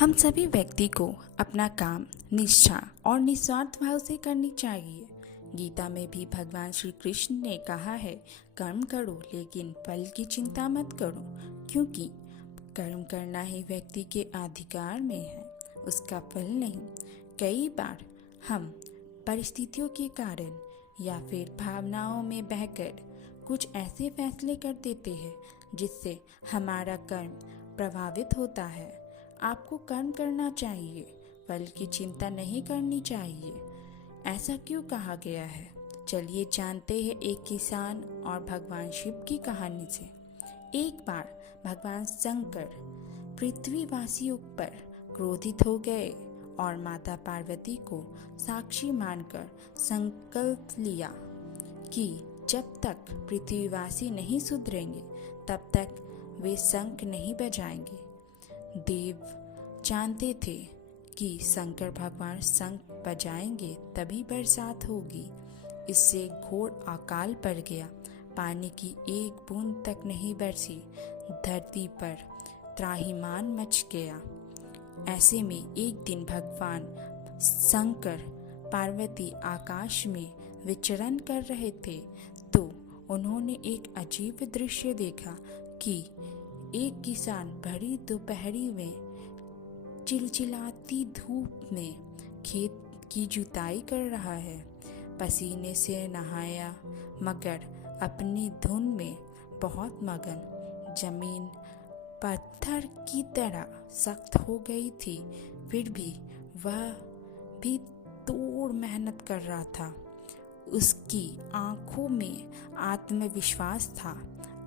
हम सभी व्यक्ति को अपना काम निष्ठा और निस्वार्थ भाव से करनी चाहिए। गीता में भी भगवान श्री कृष्ण ने कहा है, कर्म करो लेकिन फल की चिंता मत करो, क्योंकि कर्म करना ही व्यक्ति के अधिकार में है, उसका फल नहीं। कई बार हम परिस्थितियों के कारण या फिर भावनाओं में बहकर कुछ ऐसे फैसले कर देते हैं जिससे हमारा कर्म प्रभावित होता है। आपको कर्म करना चाहिए, फल की चिंता नहीं करनी चाहिए। ऐसा क्यों कहा गया है? चलिए जानते हैं एक किसान और भगवान शिव की कहानी से। एक बार भगवान शंकर पृथ्वीवासियों पर क्रोधित हो गए और माता पार्वती को साक्षी मानकर संकल्प लिया कि जब तक पृथ्वीवासी नहीं सुधरेंगे तब तक वे शंख नहीं बजाएंगे। देव जानते थे कि शंकर भगवान शंख बजाएंगे तभी बरसात होगी। इससे घोर अकाल पड़ गया। पानी की एक बूंद तक नहीं बरसी। धरती पर त्राहिमाम मच गया। ऐसे में एक दिन भगवान शंकर पार्वती आकाश में विचरण कर रहे थे तो उन्होंने एक अजीब दृश्य देखा कि एक किसान भरी दोपहरी में चिलचिलाती धूप में खेत की जुताई कर रहा है। पसीने से नहाया मगर अपनी धुन में बहुत मगन। जमीन पत्थर की तरह सख्त हो गई थी, फिर भी वह भी तोड़ मेहनत कर रहा था। उसकी आंखों में आत्मविश्वास था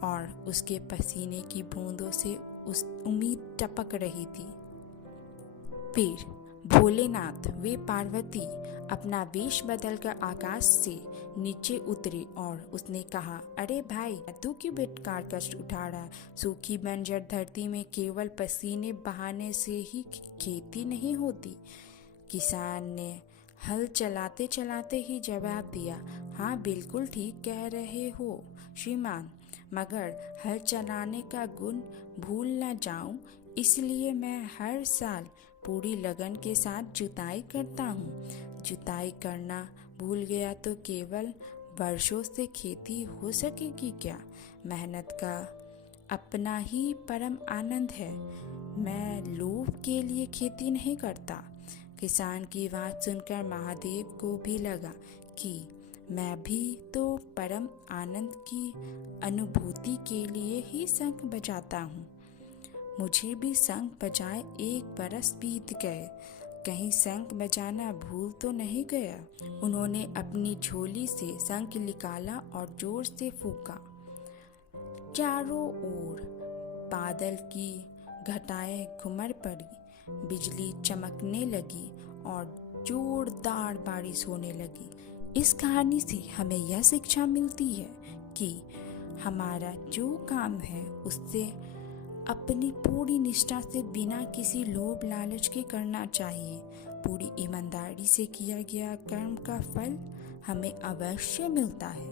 और उसके पसीने की बूंदों से उस उम्मीद टपक रही थी। फिर भोलेनाथ वे पार्वती अपना वेश बदलकर आकाश से नीचे उतरे और उसने कहा, अरे भाई, तू क्यों बेकार कष्ट उठा रहा? सूखी बंजर धरती में केवल पसीने बहाने से ही खेती नहीं होती। किसान ने हल चलाते चलाते ही जवाब दिया, हाँ बिल्कुल ठीक कह रहे हो श्रीमान, मगर हल चलाने का गुण भूल न जाऊं, इसलिए मैं हर साल पूरी लगन के साथ जुताई करता हूँ। जुताई करना भूल गया तो केवल वर्षों से खेती हो सकेगी क्या? मेहनत का अपना ही परम आनंद है। मैं लोभ के लिए खेती नहीं करता। किसान की बात सुनकर महादेव को भी लगा कि मैं भी तो परम आनंद की अनुभूति के लिए ही शंख बजाता हूँ। मुझे भी शंख बजाए 1 बरस बीत गए, कहीं शंख बजाना भूल तो नहीं गया। उन्होंने अपनी झोली से शंख निकाला और जोर से फूंका। चारों ओर बादल की घटाएं घुमर पड़ी, बिजली चमकने लगी और जोरदार बारिश होने लगी। इस कहानी से हमें यह शिक्षा मिलती है कि हमारा जो काम है उससे अपनी पूरी निष्ठा से बिना किसी लोभ लालच के करना चाहिए। पूरी ईमानदारी से किया गया कर्म का फल हमें अवश्य मिलता है।